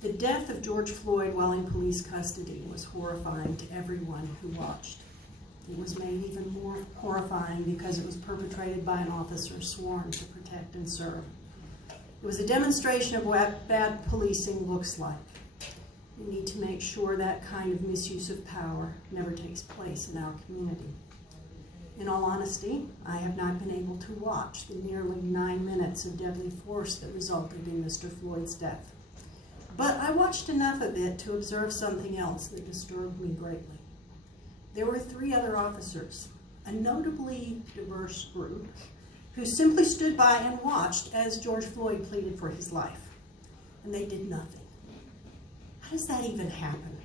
The death of George Floyd while in police custody was horrifying to everyone who watched. It was made even more horrifying because it was perpetrated by an officer sworn to protect and serve. It was a demonstration of what bad policing looks like. We need to make sure that kind of misuse of power never takes place in our community. In all honesty, I have not been able to watch the nearly 9 minutes of deadly force that resulted in Mr. Floyd's death. But I watched enough of it to observe something else that disturbed me greatly. There were 3 other officers, a notably diverse group, who simply stood by and watched as George Floyd pleaded for his life. And they did nothing. How does that even happen?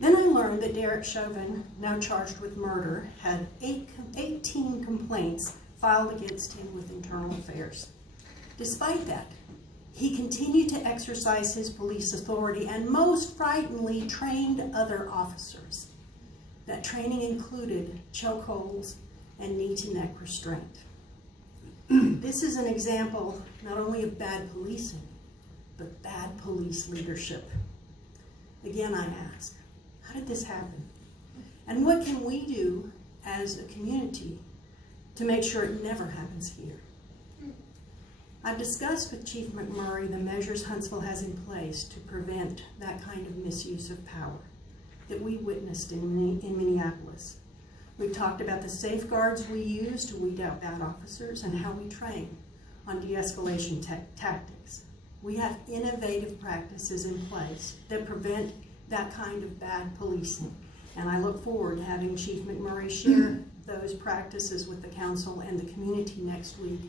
Then I learned that Derek Chauvin, now charged with murder, had 18 complaints filed against him with Internal Affairs. Despite that, he continued to exercise his police authority and, most frighteningly, trained other officers. That training included chokeholds and knee-to-neck restraint. This is an example not only of bad policing, but bad police leadership. Again, I ask, how did this happen? And what can we do as a community to make sure it never happens here? I've discussed with Chief McMurray the measures Huntsville has in place to prevent that kind of misuse of power that we witnessed in Minneapolis. We've talked about the safeguards we use to weed out bad officers and how we train on de-escalation tactics. We have innovative practices in place that prevent that kind of bad policing. And I look forward to having Chief McMurray share those practices with the council and the community next week,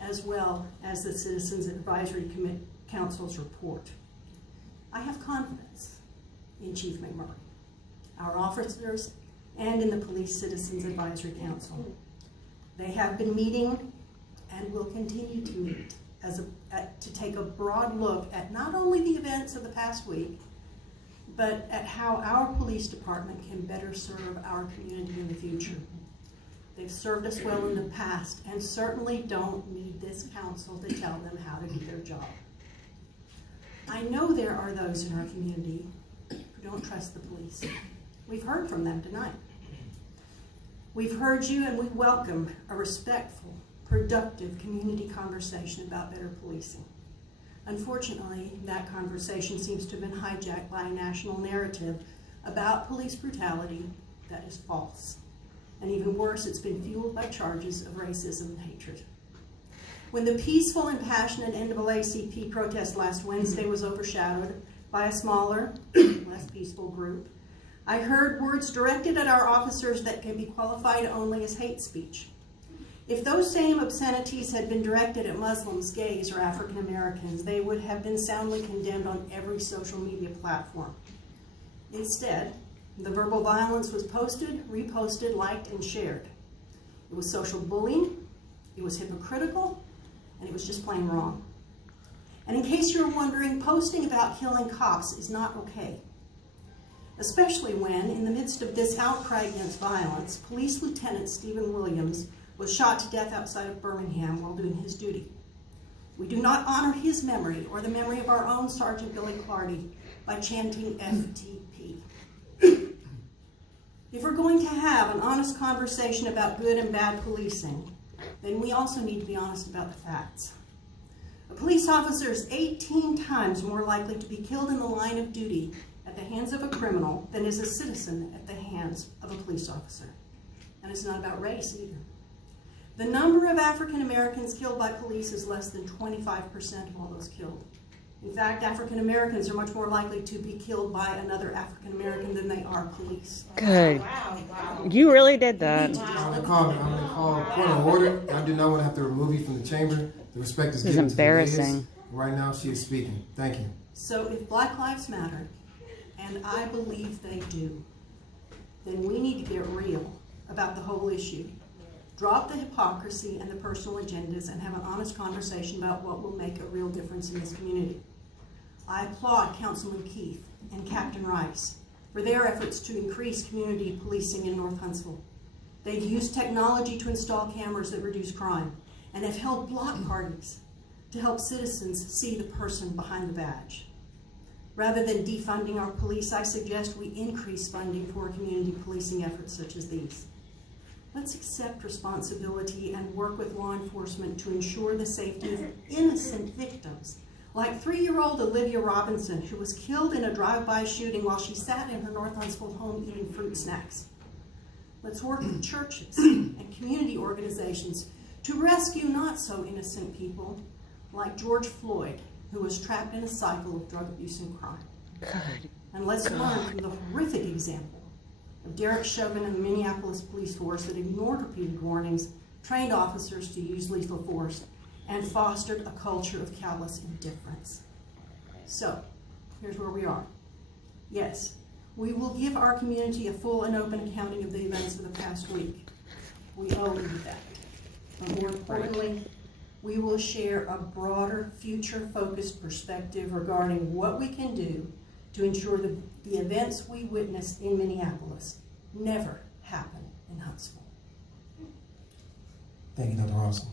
as well as the Citizens Advisory Council's report. I have confidence in Chief McMurray, our officers, and in the Police Citizens Advisory Council. They have been meeting and will continue to meet to take a broad look at not only the events of the past week, but at how our police department can better serve our community in the future. They've served us well in the past and certainly don't need this council to tell them how to do their job. I know there are those in our community who don't trust the police. We've heard from them tonight. We've heard you, and we welcome a respectful, productive community conversation about better policing. Unfortunately, that conversation seems to have been hijacked by a national narrative about police brutality that is false. And even worse, it's been fueled by charges of racism and hatred. When the peaceful and passionate NAACP protest last Wednesday was overshadowed by a smaller, less peaceful group, I heard words directed at our officers that can be qualified only as hate speech. If those same obscenities had been directed at Muslims, gays, or African Americans, they would have been soundly condemned on every social media platform. Instead, the verbal violence was posted, reposted, liked, and shared. It was social bullying, it was hypocritical, and it was just plain wrong. And in case you're wondering, posting about killing cops is not okay. Especially when, in the midst of this outcry against violence, Police Lieutenant Stephen Williams was shot to death outside of Birmingham while doing his duty. We do not honor his memory or the memory of our own Sergeant Billy Clardy by chanting FTP. If we're going to have an honest conversation about good and bad policing, then we also need to be honest about the facts. A police officer is 18 times more likely to be killed in the line of duty at the hands of a criminal than is a citizen at the hands of a police officer. And it's not about race either. The number of African Americans killed by police is less than 25% of all those killed. In fact, African Americans are much more likely to be killed by another African American than they are police. Good. Wow. You really did that. I'm going to call point of order. I do not want to have to remove you from the chamber. The respect is given to the embarrassing. Right now, she is speaking. Thank you. So if Black Lives Matter, and I believe they do, then we need to get real about the whole issue. Drop the hypocrisy and the personal agendas and have an honest conversation about what will make a real difference in this community. I applaud Councilman Keith and Captain Rice for their efforts to increase community policing in North Huntsville. They've used technology to install cameras that reduce crime and have held block parties to help citizens see the person behind the badge. Rather than defunding our police, I suggest we increase funding for community policing efforts such as these. Let's accept responsibility and work with law enforcement to ensure the safety of innocent victims, like 3-year-old Olivia Robinson, who was killed in a drive-by shooting while she sat in her North Huntsville home eating fruit snacks. Let's work with churches and community organizations to rescue not so innocent people like George Floyd, who was trapped in a cycle of drug abuse and crime. Good. And let's learn from the horrific example of Derek Chauvin and the Minneapolis police force that ignored repeated warnings, trained officers to use lethal force, and fostered a culture of callous indifference. So, here's where we are. Yes, we will give our community a full and open accounting of the events of the past week. We owe you that. But more importantly, we will share a broader, future-focused perspective regarding what we can do to ensure that the events we witnessed in Minneapolis never happen in Huntsville. Thank you, Dr. Rawson.